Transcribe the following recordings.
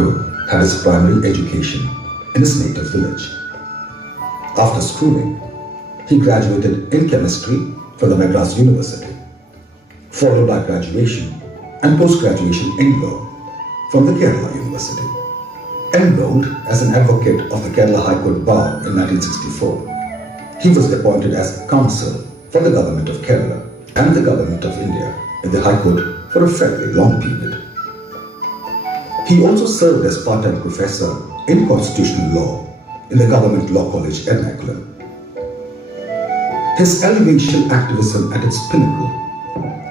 who had his primary education in his native village. After schooling, he graduated in chemistry from the Madras University, followed by graduation and post-graduation in law from the Kerala University. Enrolled as an advocate of the Kerala High Court Bar in 1964, he was appointed as counsel for the government of Kerala and the government of India in the High Court for a fairly long period. He also served as part-time professor in constitutional law in the Government Law College, Ernakulam. His elevation activism at its pinnacle,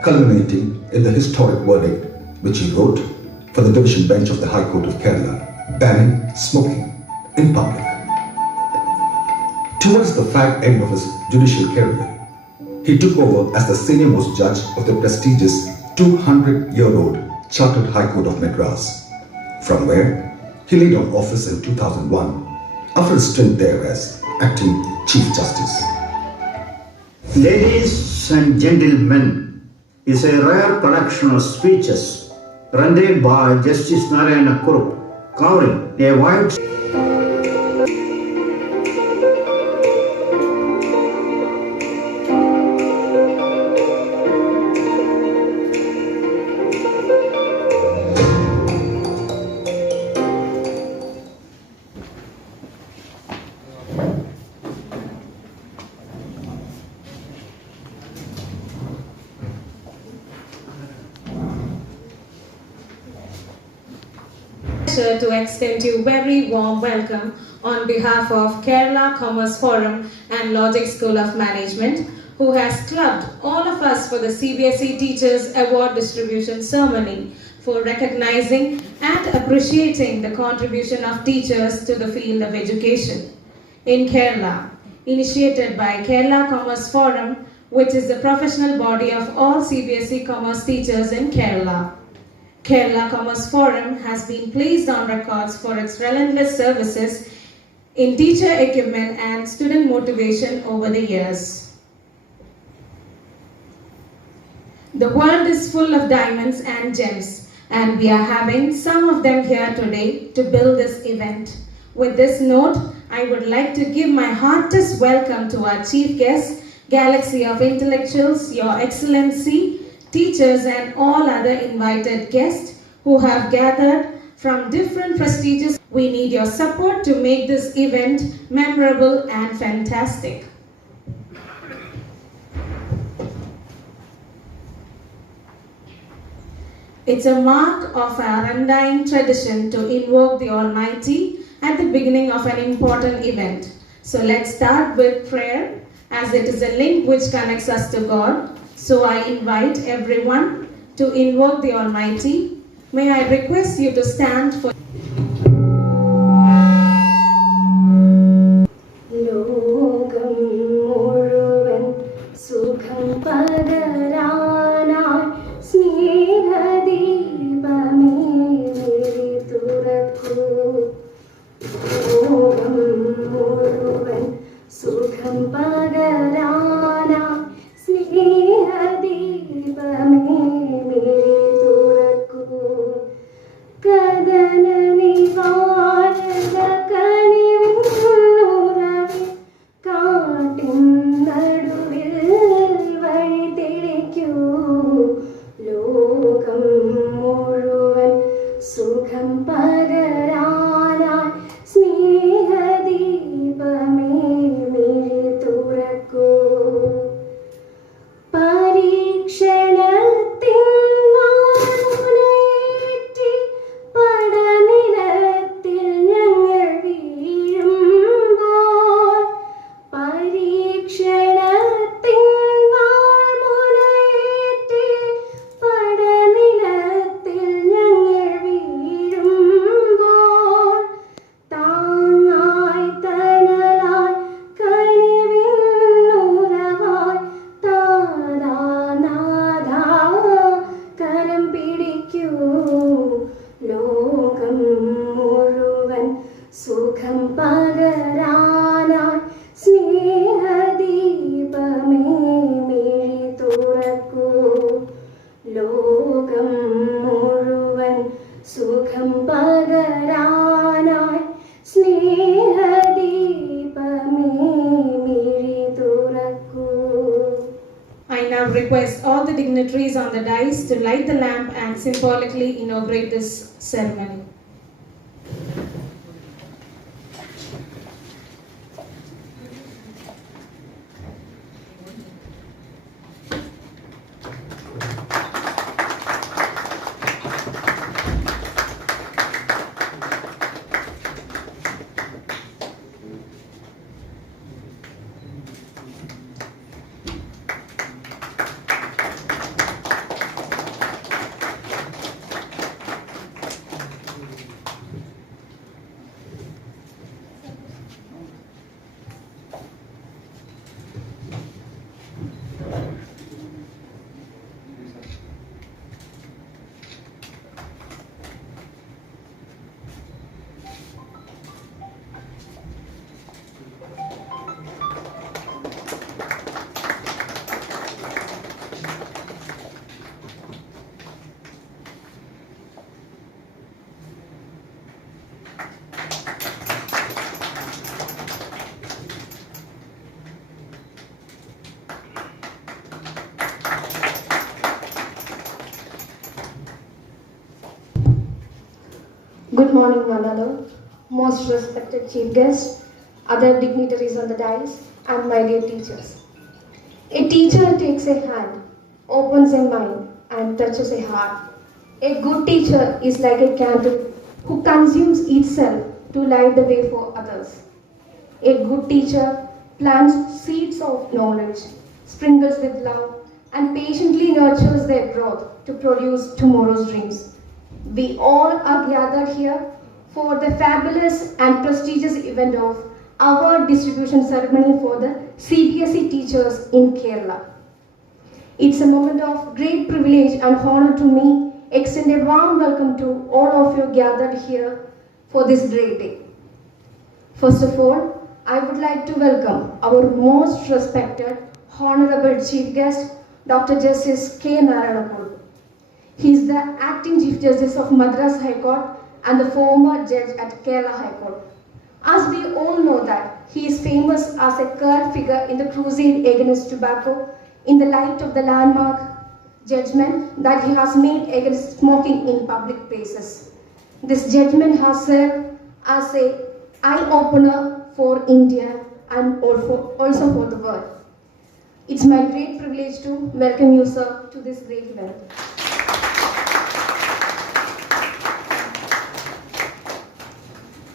culminating in the historic verdict which he wrote for the Division Bench of the High Court of Kerala, banning smoking in public. Towards the fag end of his judicial career, he took over as the senior-most judge of the prestigious 200-year-old Chartered High Court of Madras, from where he laid off office in 2001 after a stint there as acting Chief Justice. Ladies and gentlemen is a rare collection of speeches rendered by Justice Narayana Kurup, covering a wide to extend you very warm welcome on behalf of Kerala Commerce Forum and Logic School of Management, who has clubbed all of us for the CBSE Teachers Award Distribution Ceremony for recognizing and appreciating the contribution of teachers to the field of education in Kerala, initiated by Kerala Commerce Forum, which is the professional body of all CBSE commerce teachers in Kerala. Kerala Commerce Forum has been placed on records for its relentless services in teacher equipment and student motivation over the years. The world is full of diamonds and gems, and we are having some of them here today to build this event. With this note, I would like to give my heartiest welcome to our chief guest, Galaxy of Intellectuals, Your Excellency, teachers and all other invited guests who have gathered from different prestigious. We need your support to make this event memorable and fantastic. It's a mark of our undying tradition to invoke the Almighty at the beginning of an important event. So let's start with prayer, as it is a link which connects us to God. So I invite everyone to invoke the Almighty. May I request you to stand for സുഖം പകരാനായി സ്നേഹദീപമേ മിഴി തുറക്കൂ. I now request all the dignitaries on the dais to light the lamp and symbolically inaugurate this ceremony. Good morning, Manalo, most respected chief guests, other dignitaries on the dais, and my dear teachers. A teacher takes a hand, opens a mind, and touches a heart. A good teacher is like a candle who consumes itself to light the way for others. A good teacher plants seeds of knowledge, sprinkles with love, and patiently nurtures their growth to produce tomorrow's dreams. We all are gathered here for the fabulous and prestigious event of award distribution ceremony for the CBSE teachers in Kerala. It's a moment of great privilege and honor to me. Extend a warm welcome to all of you gathered here for this great day. First of all, I would like to welcome our most respected, honorable chief guest, Dr. Justice K. Narayanapur. He is the acting Chief Justice of Madras High Court and the former judge at Kerala High Court. As we all know that he is famous as a cult figure in the crusade against tobacco in the light of the landmark judgment that he has made against smoking in public places. This judgment has served as an eye-opener for India and also for the world. It's my great privilege to welcome you, sir, to this great event.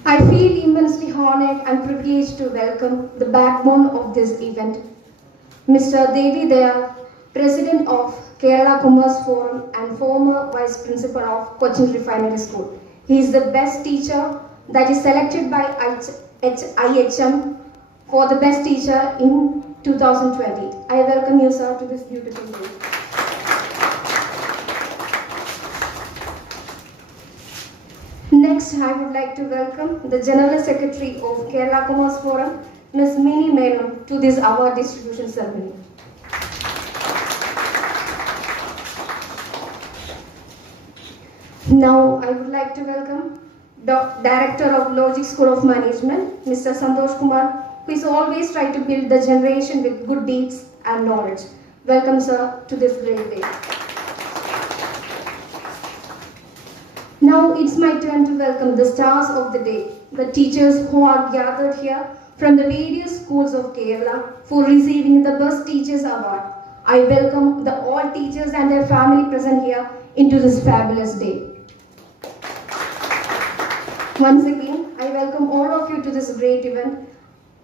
I feel immensely honored and privileged to welcome the backbone of this event, Mr. Devi Dayal, President of Kerala Commerce Forum and former Vice Principal of Cochin Refinery School. He is the best teacher that is selected by IHM for the best teacher in 2020. I welcome you, sir, to this beautiful day. Next, I would like to welcome the General Secretary of Kerala Commerce Forum, Ms. Mini Menon, to this award distribution ceremony. Now, I would like to welcome the Director of Logic School of Management, Mr. Santosh Kumar, who is always trying to build the generation with good deeds and knowledge. Welcome, sir, to this great day. Now it's my turn to welcome the stars of the day, the teachers who are gathered here from the various schools of Kerala for receiving the Best Teachers Award. I welcome all teachers and their family present here into this fabulous day. Once again, I welcome all of you to this great event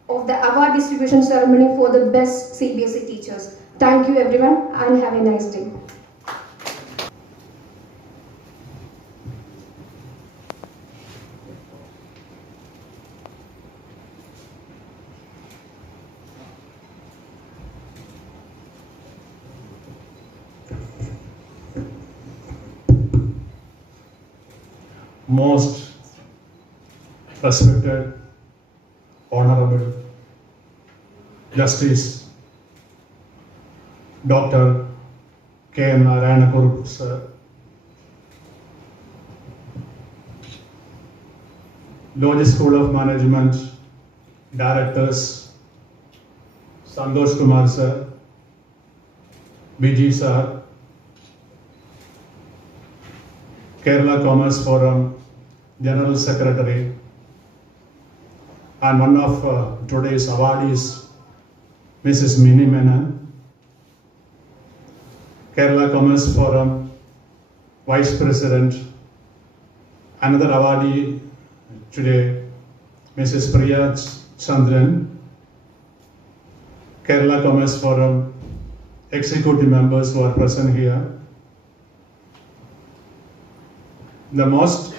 of the award distribution ceremony for the best CBSE teachers. Thank you everyone and have a nice day. Most respected, honorable Justice Dr. K. Narayanapur, sir, Lodge School of Management directors, Santosh Kumar sir, BG sir, Kerala Commerce Forum General Secretary, and one of today's awardees, Mrs. Mini Menon, Kerala Commerce Forum Vice President, another awardee today, Mrs. Priya Chandran, Kerala Commerce Forum executive members who are present here. The most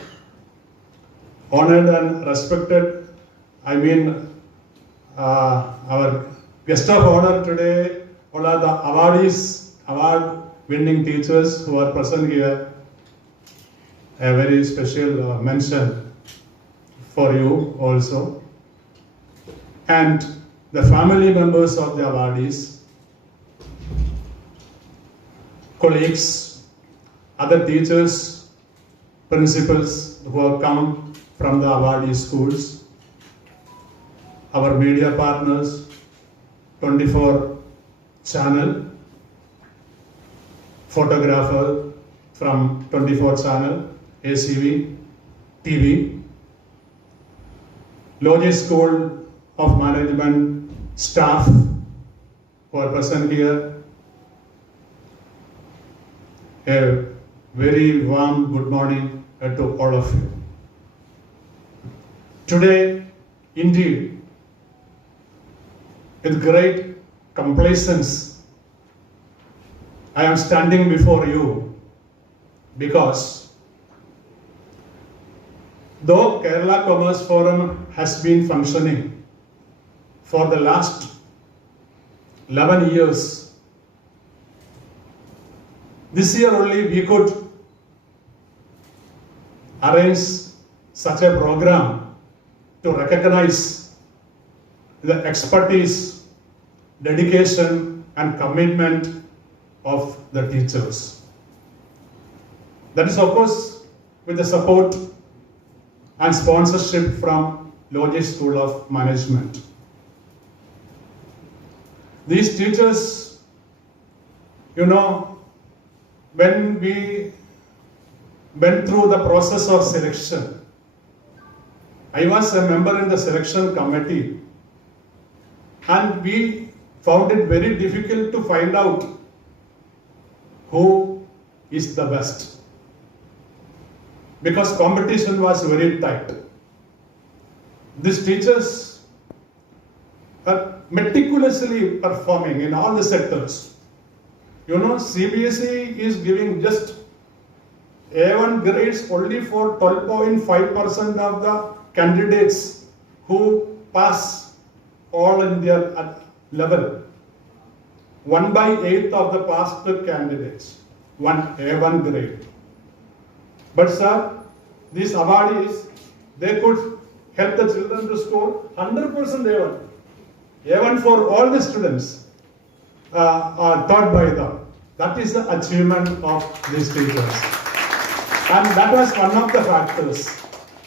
honored and respected, our guest of honor today, all are the awardees, award-winning teachers who are present here. A very special mention for you also. And the family members of the awardees, colleagues, other teachers, principals who have come from the awardee schools, our media partners, 24 channel, photographer from 24 channel, ACV, TV, Lodge School of Management staff who are present here. A very warm good morning to all of you. Today, indeed, with great complacence, I am standing before you because though Kerala Commerce Forum has been functioning for the last 11 years, this year only we could arrange such a program to recognize the expertise, dedication and commitment of the teachers. That is, of course, with the support and sponsorship from Lodge School of Management. These teachers, when we went through the process of selection, I was a member in the selection committee, and we found it very difficult to find out who is the best, because competition was very tight. These teachers are meticulously performing in all the sectors. CBSE is giving just A1 grades only for 12.5% of the candidates who pass all India level. 1/8 of the passed candidates, one A1 grade. But sir, these awardees, they could help the children to score 100% A1. A1 for all the students are taught by them. That is the achievement of these teachers. And that was one of the factors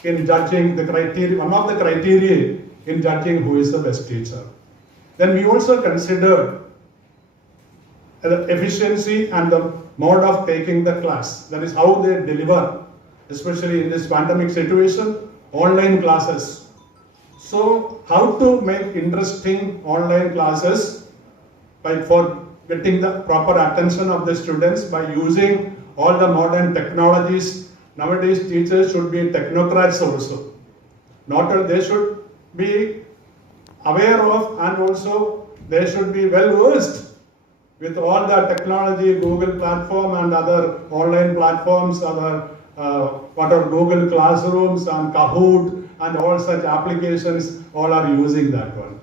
in judging the criteria, one of the criteria in judging who is the best teacher. Then we also considered the efficiency and the mode of taking the class. That is how they deliver, especially in this pandemic situation, online classes. So how to make interesting online classes for getting the proper attention of the students by using all the modern technologies. Nowadays teachers should be technocrats also. They should be aware of, and also they should be well versed with all the technology, Google platform and other online platforms, Google Classrooms and Kahoot and all such applications, all are using that one.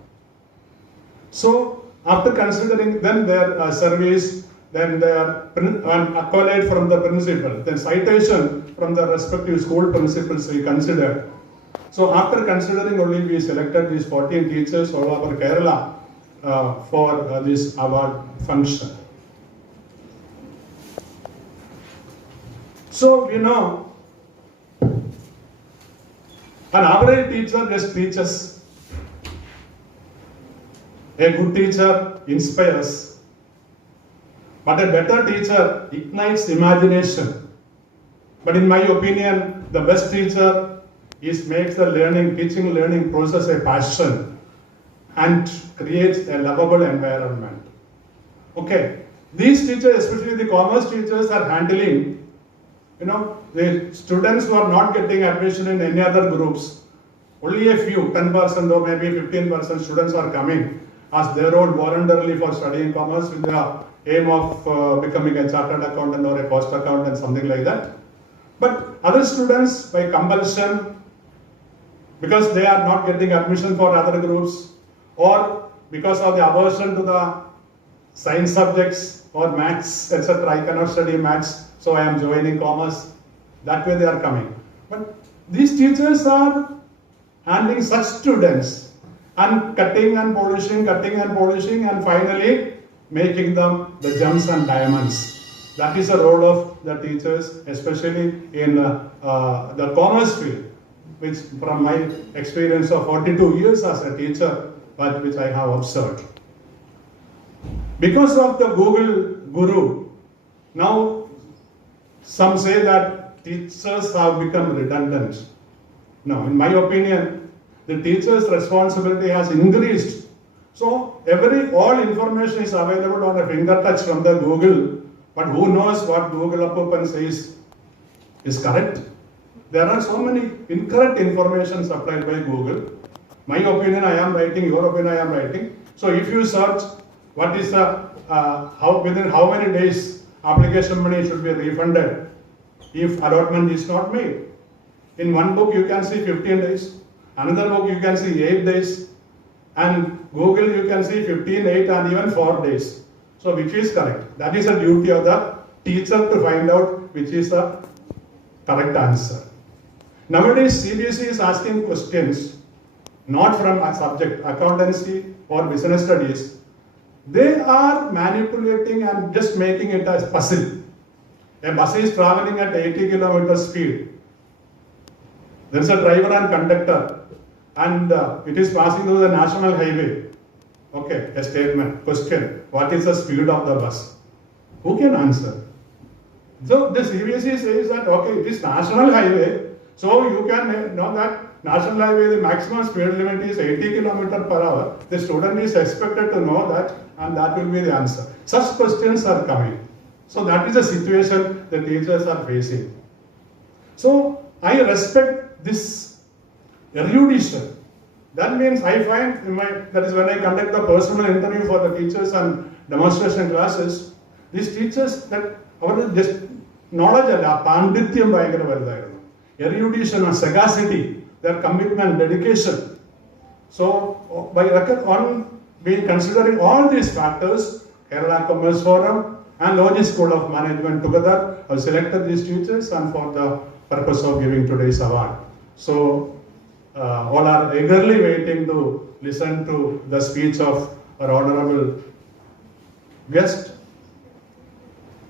So after considering then their service, then their accolade from the principal, then citation from the respective school principals we considered. So after considering only, we selected these 14 teachers all over Kerala for this award function. So An average teacher just teaches. A good teacher inspires. But a better teacher ignites imagination. But in my opinion, the best teacher makes the teaching learning process a passion and creates a lovable environment. Okay, these teachers, especially the commerce teachers, are handling, the students who are not getting admission in any other groups. Only a few, 10% or maybe 15% students are coming as their own voluntarily for studying commerce with the aim of becoming a chartered accountant or a cost accountant, something like that. But other students, by compulsion, because they are not getting admission for other groups, or because of the aversion to the science subjects or maths, etc. I cannot study maths, so I am joining commerce. That way they are coming. But these teachers are handling such students and cutting and polishing, and finally making them the gems and diamonds. That is the role of the teachers, especially in the commerce field, which from my experience of 42 years as a teacher, but which I have observed. Because of the Google Guru, now some say that teachers have become redundant. No, in my opinion, the teacher's responsibility has increased. So all information is available on a finger touch from the Google, but who knows what Google Appopen says is correct? There are so many incorrect information supplied by Google. My opinion I am writing, your opinion I am writing. So if you search what is the, within how many days application money should be refunded if allotment is not made. In one book you can see 15 days, another book you can see 8 days, and Google you can see 15, 8 and even 4 days. So which is correct? That is the duty of the teacher to find out which is the correct answer. Nowadays CBSE is asking questions not from a subject, accountancy or business studies. They are manipulating and just making it as puzzle. A bus is traveling at 80 km speed. There is a driver and conductor, and it is passing through the national highway. Okay, a statement, question, what is the speed of the bus? Who can answer? So the CBSE says that, okay, it is national highway, so you can know that national highway, the maximum speed limit is 80 km per hour. The student is expected to know that, and that will be the answer. Such questions are coming. So that is the situation the teachers are facing. So I respect this erudition. That means I find, that is when I conduct the personal interview for the teachers and demonstration classes, these teachers, that our just knowledge, panditham bhayangara varudayirunnu, erudition and sagacity, their commitment, dedication. So by being considering all these factors, Kerala Commerce Forum and Logic School of Management together have selected these teachers and for the purpose of giving today's award. So all are eagerly waiting to listen to the speech of our honorable guest,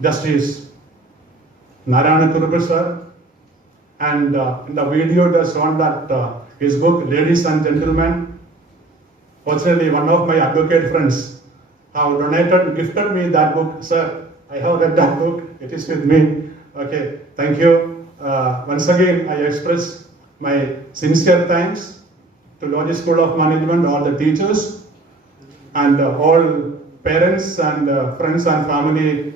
Justice Narayana Kurupu sir. And in the video it has shown that his book, Ladies and Gentlemen. Fortunately, one of my advocate friends have gifted me that book. Sir, I have read that book. It is with me. Okay, thank you. Once again, I express my sincere thanks to Logic School of Management, all the teachers, and all parents and friends and family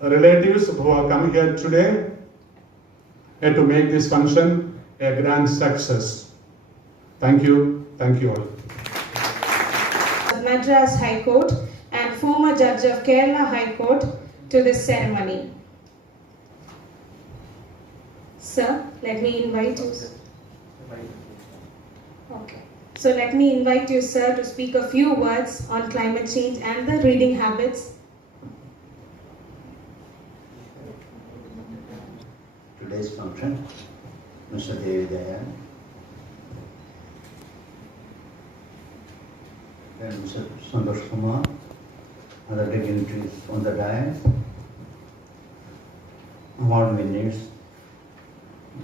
relatives who have come here today to make this function a grand success. Thank you all. Madras High Court and former judge of Kerala High Court to this ceremony. Sir, let me invite you. Okay. So let me invite you, sir, to speak a few words on climate change and the reading habits. Today's function, Mr. Devi Dayan and Mr. Santosh Kumar, other dignitaries on the dais, award winners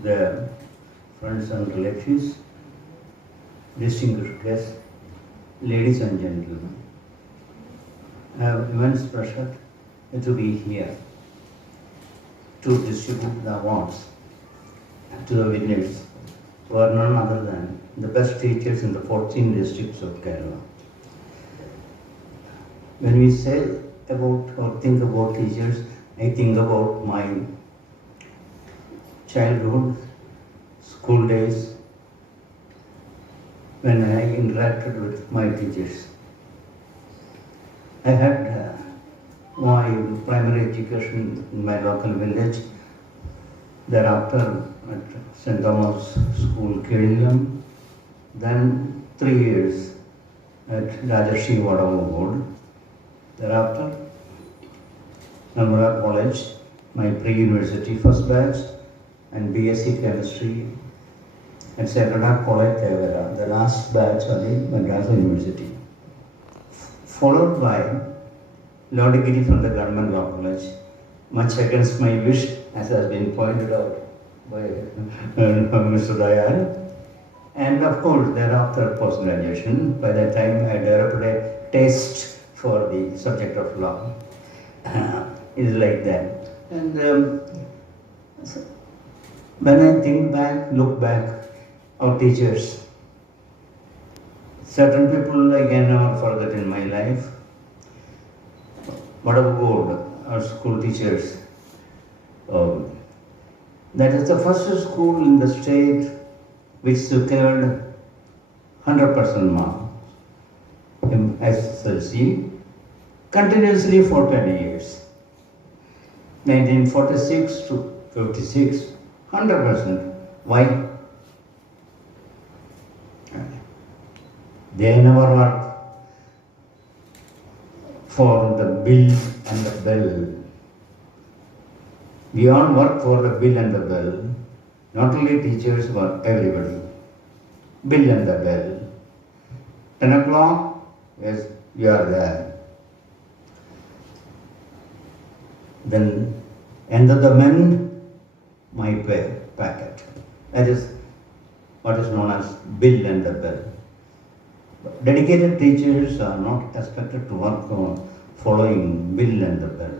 there friends and relatives, distinguished guests, ladies and gentlemen. I have immense pleasure to be here to distribute the awards to the winners, who are none other than the best teachers in the 14 districts of Kerala. When we say about or think about teachers, I think about my childhood, school days, when I interacted with my teachers. I had my primary education in my local village, thereafter at St. Thomas School, Kirillam, then 3 years at Rajarshi Vadava Board, thereafter Namura College, my pre-university first batch, and BSc Chemistry at Sacred College, Tevera, the last batch of the Madras University, followed by law degree from the Government Law College, much against my wish, as has been pointed out by Mr. Dayal. And of course, thereafter post-graduation. By that time, I developed a taste for the subject of law. It's like that. And when I think back, look back, our teachers, certain people I can never forget in my life. What about our school teachers? That is the first school in the state which secured 100% marks in SSLC continuously for 20 years. 1946 to 56, 100%. Why? They never worked for the bill and the bell. We all work for the bill and the bell. Not only teachers, but everybody. Bill and the bell. 10 o'clock, yes, you are there. Then, end of the month, my pay packet. That is what is known as bill and the bell. Dedicated teachers are not expected to work on following bill and the bell.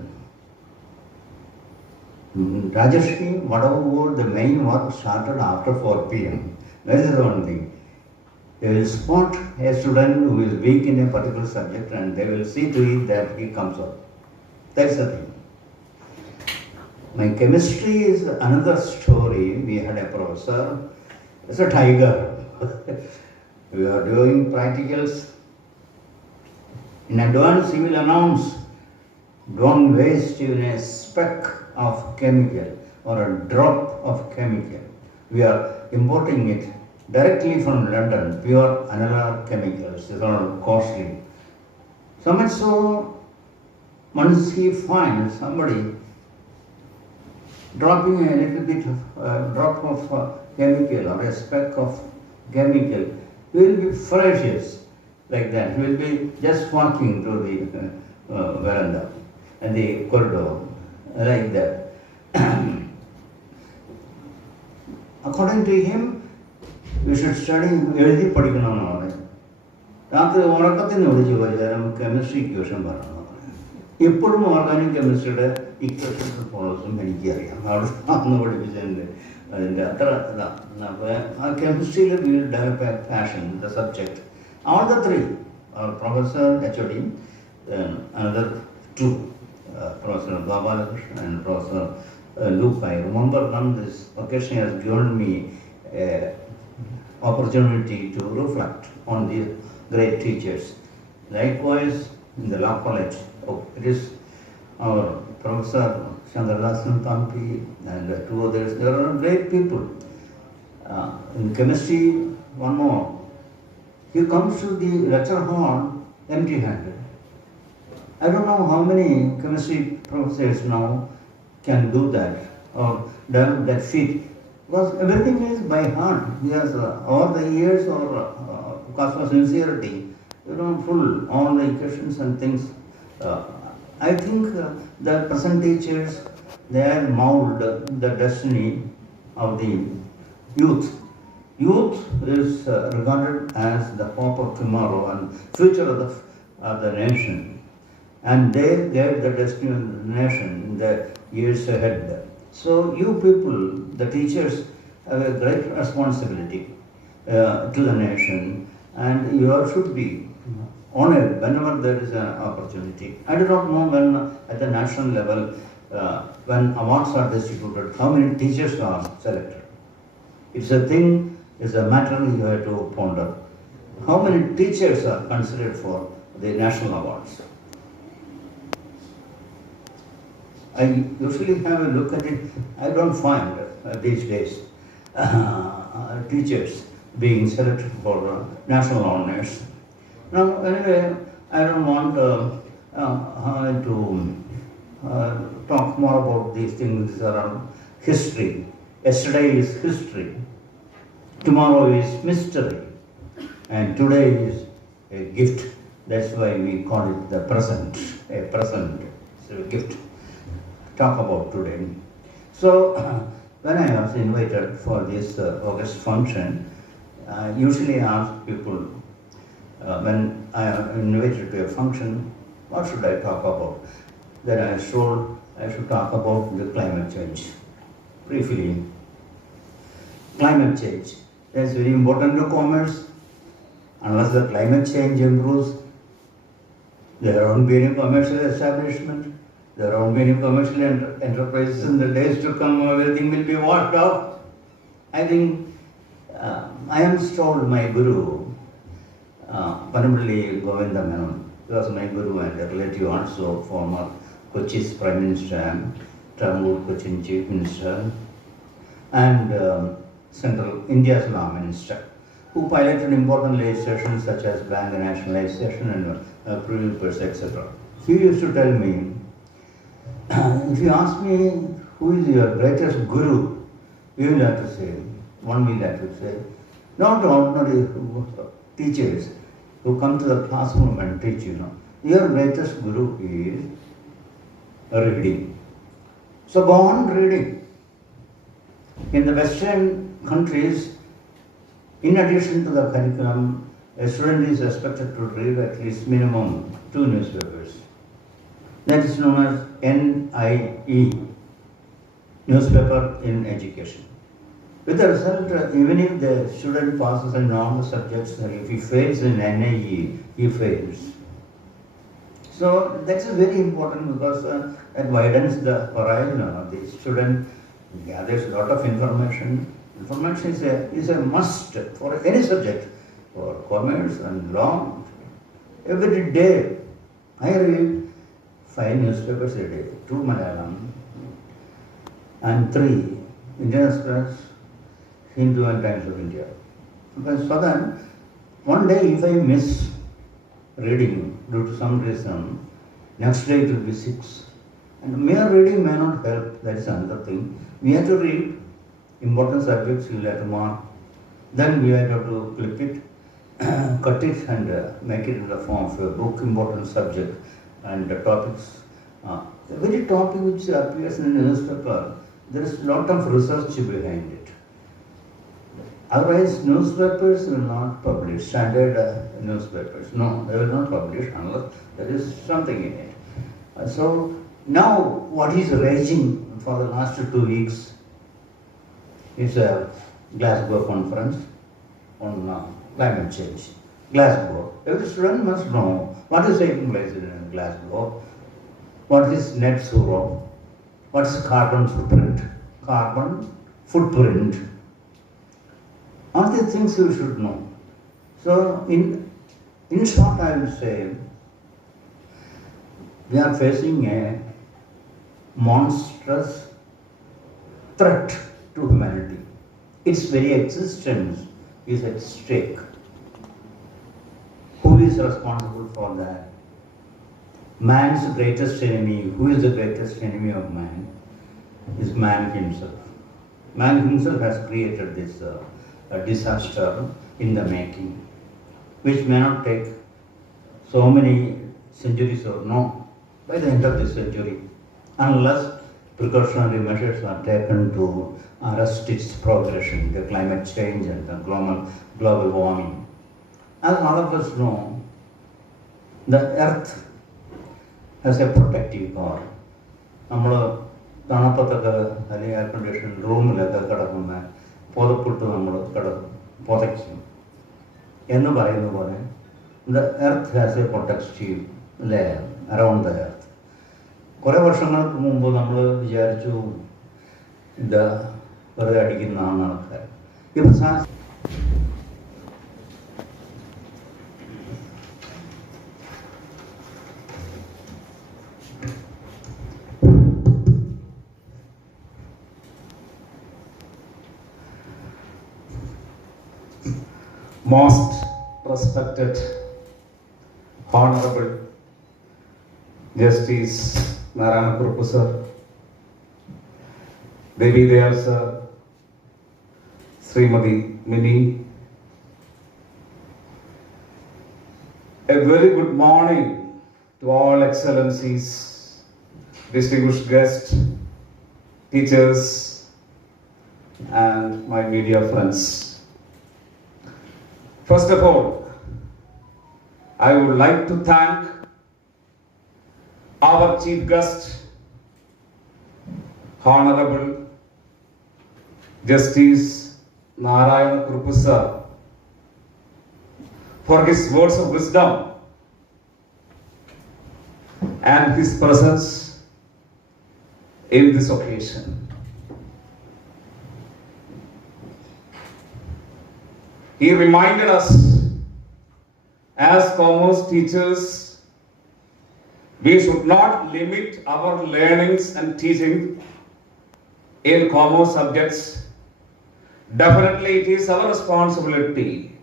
Rajarshi, whatever the main work started after 4 p.m. That is the one thing. They will spot a student who is weak in a particular subject and they will see to it that he comes up. That's the thing. My chemistry is another story. We had a professor, it's a tiger. We are doing practicals. In advance, he will announce, don't waste even a speck of chemical or a drop of chemical. We are importing it directly from London, pure analog chemicals. These are costly. So much so, once he finds somebody dropping a little bit of a drop of chemical or a speck of chemical, he will be ferocious like that. He will be just walking through the veranda and the corridor like that. According to him, we should study എഴുതി പഠിക്കണമെന്ന് പറഞ്ഞു. രാത്രി ഉറക്കത്തിന് വിളിച്ച് പോയാലും chemistry equation പറഞ്ഞു. ഇപ്പോഴും organic കെമിസ്ട്രിയുടെ equations ഫോളോസും എനിക്കറിയാം. അവിടെ അന്ന് പഠിപ്പിച്ചതിൻ്റെ അതിൻ്റെ അത്ര ഇതാണ്. അപ്പോൾ ആ കെമിസ്ട്രിയിൽ we develop a passion, the subject. All the three, our professor, HOD, another two, Professor Gopalakrishnan and Professor Luke. I remember on this occasion has given me opportunity to reflect on the great teachers. Likewise, in the law college, it is our Professor Chandradasan Tampi and two others. There are great people. In chemistry, one more. He comes to the lecture hall empty-handed. I don't know how many chemistry professors now can do that or develop that feat. Because everything is by heart. He has over the years or because of sincerity, full all the equations and things. I think the present teachers, they have molded the destiny of the youth Youth is regarded as the hope of tomorrow and future of the nation. And they guide the destiny of the nation in the years ahead. So you people, the teachers, have a great responsibility to the nation, and you all should be honored whenever there is an opportunity. I do not know when at the national level, when awards are distributed, how many teachers are selected. It's a thing, it's a matter you have to ponder. How many teachers are considered for the national awards? I usually have a look at it. I don't find these days teachers being selected for national honors. Now, anyway, I don't want to talk more about these things around history. Yesterday is history, tomorrow is mystery, and today is a gift. That's why we call it the present, a present, it's a gift. Talk about today. So, when I was invited for this August function, I usually ask people, when I am invited to a function, what should I talk about? Then I was told I should talk about the climate change. Briefly, climate change. That's very important to commerce. Unless the climate change improves, there won't be any commercial establishment. There won't be any commercial enterprises in the days to come. Everything will be washed out. I think I once told my guru, Panamali Govinda Menon, he was my guru and a relative also, former Kochi's Prime Minister, Tamil Cochin Chief Minister, and Central India's Law Minister, who piloted important legislation such as bank nationalization and privileges, etc. He used to tell me, if you ask me who is your greatest guru, you will have to say, one will have to say, not ordinary teachers who come to the classroom and teach, your greatest guru is reading. So go on reading. In the Western countries, in addition to the curriculum, a student is expected to read at least minimum 2 newspapers. That is known as NIE, newspaper in education. With the result, even if the student passes in all the subjects, if he fails in NIE, he fails. So that's very important because it widens the horizon of the student, gathers a lot of information. Information is a must for any subject, for commerce and law. Every day I read 5 newspapers a day, 2 Malayalam and 3 Indian Express, Hindu and Times of India. So then, one day if I miss reading due to some reason, next day it will be 6. And mere reading may not help, that is another thing. We have to read important subjects, we will have to mark. Then we have to clip it, cut it and make it in the form of a book, important subject and the topics. Every topic which appears in a newspaper, there is a lot of research behind it. Otherwise, newspapers will not publish, standard newspapers. No, they will not publish unless there is something in it. So now what is raging for the last 2 weeks is a Glasgow conference on climate change. Glasgow. Every student must know what is taking place in Glasgow, what is net zero, what is carbon footprint. Carbon footprint. All these things you should know. So in short, I will say, we are facing a monstrous threat to humanity. Its very existence is at stake. Who is responsible for that? Man's greatest enemy, who is the greatest enemy of man? Is man himself. Man himself has created this disaster in the making, which may not take so many centuries or no, by the end of this century, unless precautionary measures are taken to arrest its progression, the climate change and the global warming. As all of us know, the earth has a protective power. നമ്മൾ തണുപ്പത്തൊക്കെ അല്ലെങ്കിൽ air condition റൂമിലൊക്കെ കിടക്കുന്ന പുതപ്പിട്ട് നമ്മൾ പുതയ്ക്കും എന്ന് പറയുന്ന പോലെ the earth has A protective layer around the earth. കുറേ വർഷങ്ങൾക്ക് മുമ്പ് നമ്മൾ വിചാരിച്ചു ഇത് വെറുതെ അടിക്കുന്നതാണ് ആൾക്കാർ. ഇപ്പം Most respected, Honorable Justice Narayana Kurupu sir, Devi Dayal sir, Srimati Mini, a very good morning to all excellencies, distinguished guests, teachers, and my media friends. First of all, I would like to thank our chief guest, Honorable Justice Narayana Kurupu sir, for his words of wisdom and his presence in this occasion. He reminded us, as commerce teachers, we should not limit our learnings and teaching in commerce subjects. Definitely, it is our responsibility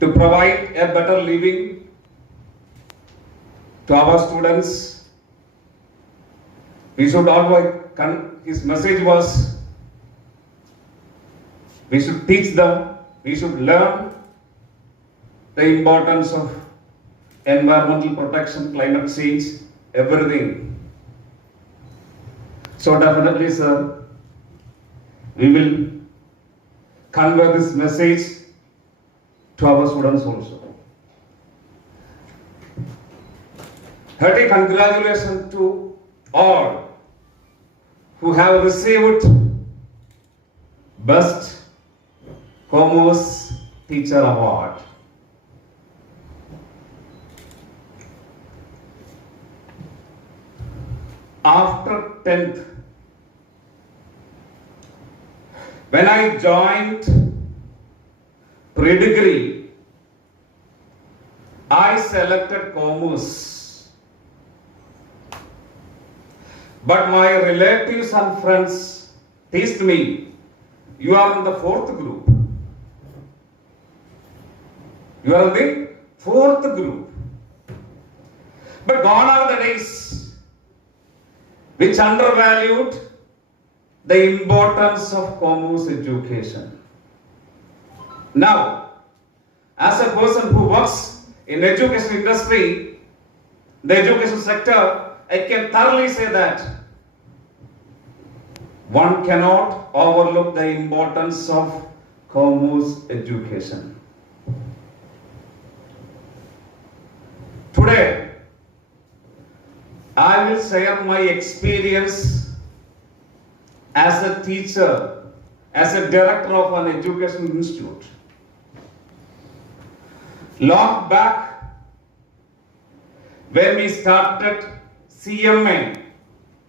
to provide a better living to our students. We should always, his message was, we should teach them, we should learn the importance of environmental protection, climate change, everything. So definitely, sir, we will convey this message to our students also. Hearty congratulations to all who have received Best Commerce Teacher Award. After 10th, when I joined pre-degree, I selected commerce. But my relatives and friends teased me, you are in the 4th group. You are in the 4th group. But gone are the days which undervalued the importance of commerce education. Now, as a person who works in education industry, the education sector, I can thoroughly say that one cannot overlook the importance of commerce education. Today, I will share my experience as a teacher, as a director of an education institute. Long back, when we started CMA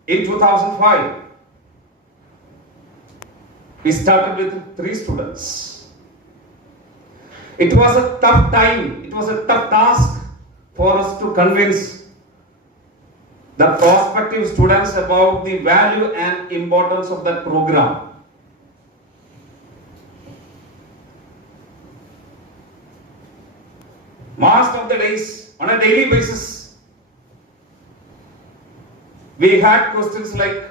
in 2005, we started with 3 students. It was a tough time, it was a tough task for us to convince the prospective students about the value and importance of that program. Most of the days, on a daily basis, we had questions like,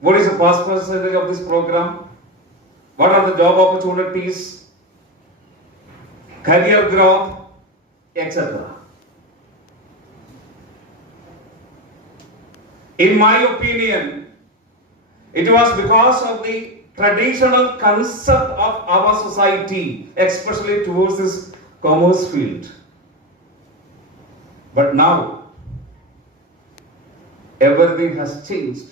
what is the past percentage of this program? What are the job opportunities, career growth, etc. In my opinion, it was because of the traditional concept of our society, especially towards this commerce field. But now, everything has changed.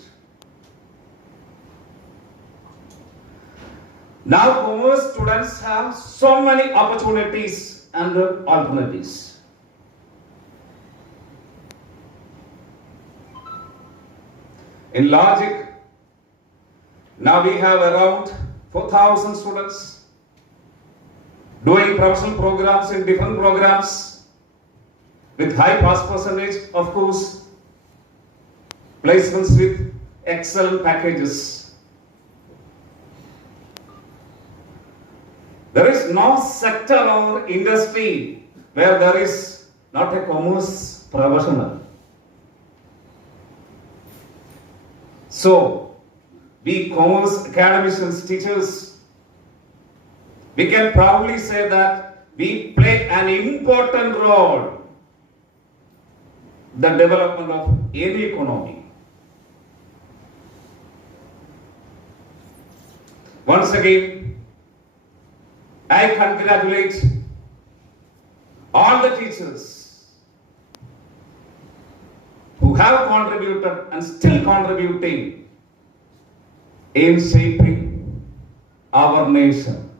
Now, commerce students have so many opportunities and alternatives. In logic, now we have around 4,000 students doing professional programs in different programs with high pass percentage, of course, placements with excellent packages. There is no sector or industry where there is not a commerce professional. So, we commerce academicians, teachers, we can proudly say that we play an important role in the development of any economy. Once again, I congratulate all the teachers who have contributed and still contributing in shaping our nation.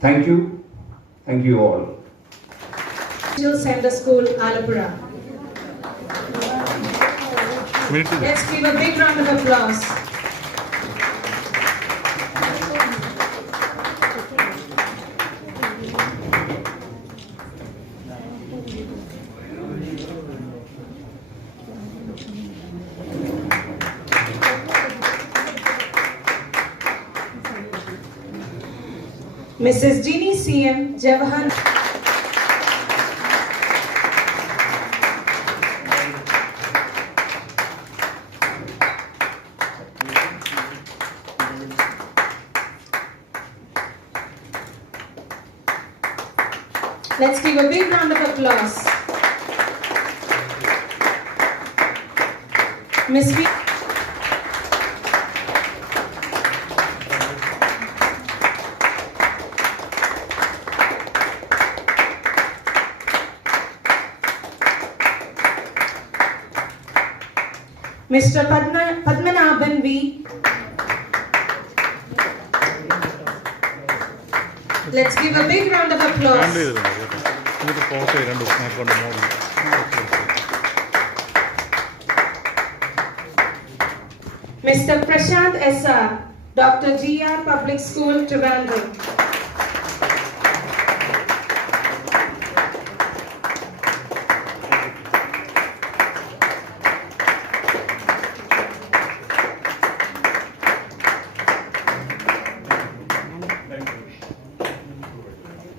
Thank you. Thank you all. Center School, Alapura. Let's give a big round of applause. Mrs. Jeannie CM Javahan. Let's give a big round of applause. Miss V. Mr. Padmanabhan V. Let's give a big round of applause. Mr. Prasanth SR, Dr. GR Public School, Trivandrum.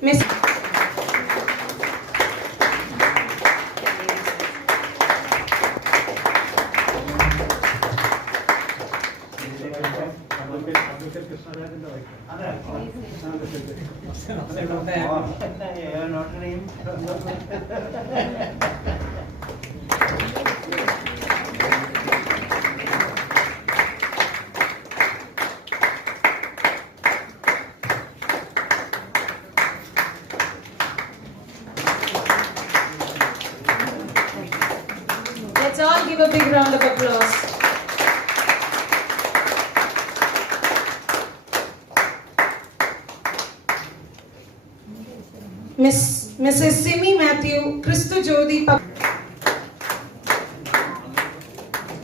Miss Let's all give a big round of applause. Mrs. Simi Matthew, Christo Jodi.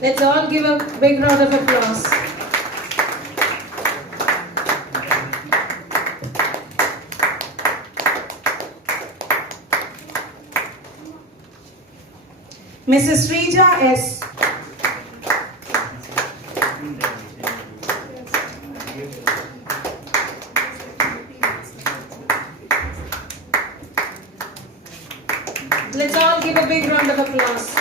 Let's all give a big round of applause. Mrs. Rija S. Let's all give a big round of applause.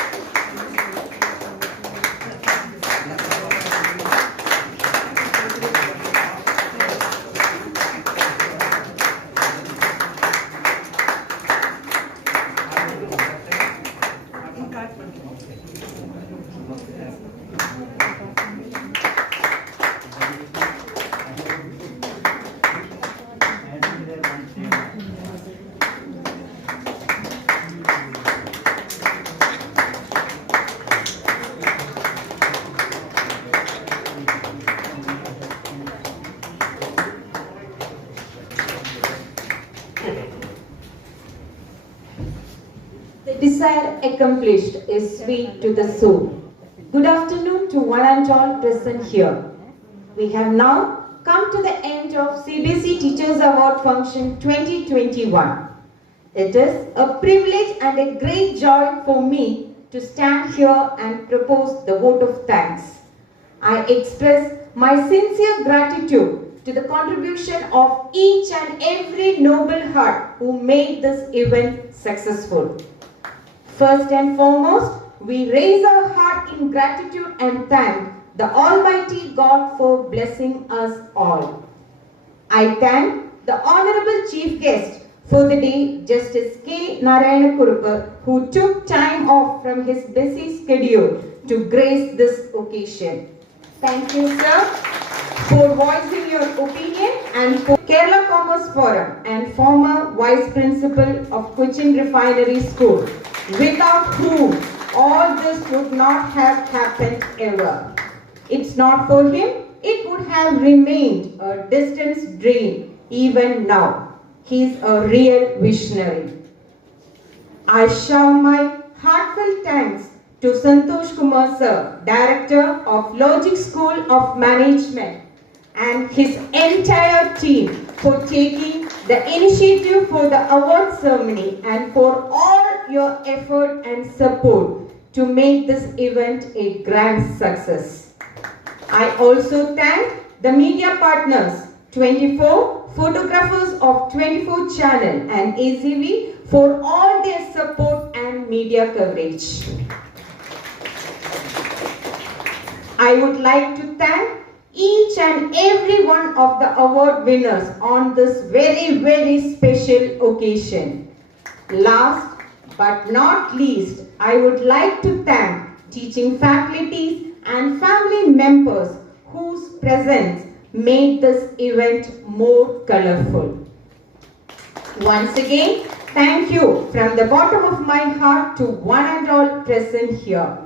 desire accomplished is sweet to the soul. Good afternoon to one and all present here. We have now come to the end of CBSE Teachers Award Function 2021. It is a privilege and a great joy for me to stand here and propose the vote of thanks. I express my sincere gratitude to the contribution of each and every noble heart who made this event successful. First and foremost, we raise our heart in gratitude and thank the Almighty God for blessing us all. I thank the Honorable Chief Guest for the day, Justice K. Narayana Kurukar, who took time off from his busy schedule to grace this occasion. Thank you, sir, for voicing your opinion, and for Kerala Commerce Forum and former Vice Principal of Cochin Refinery School, without whom all this would not have happened ever. It's not for him, it would have remained a distant dream even now. He's a real visionary. I shower my heartfelt thanks to Santosh Kumar sir, Director of Logic School of Management, and his entire team for taking the initiative for the award ceremony and for all your effort and support to make this event a grand success. I also thank the media partners, 24 photographers of 24 channel and ACV for all their support and media coverage. I would like to thank each and every one of the award winners on this very, very special occasion. Last but not least, I would like to thank teaching faculties and family members whose presence made this event more colorful. Once again, thank you from the bottom of my heart to one and all present here.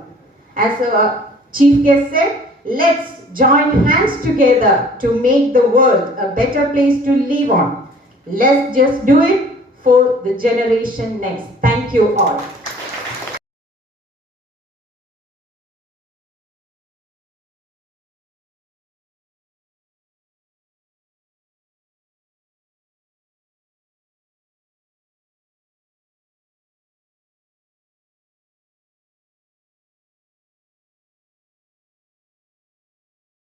As a chief guest said, let's join hands together to make the world a better place to live on. Let's just do it for the generation next. Thank you all.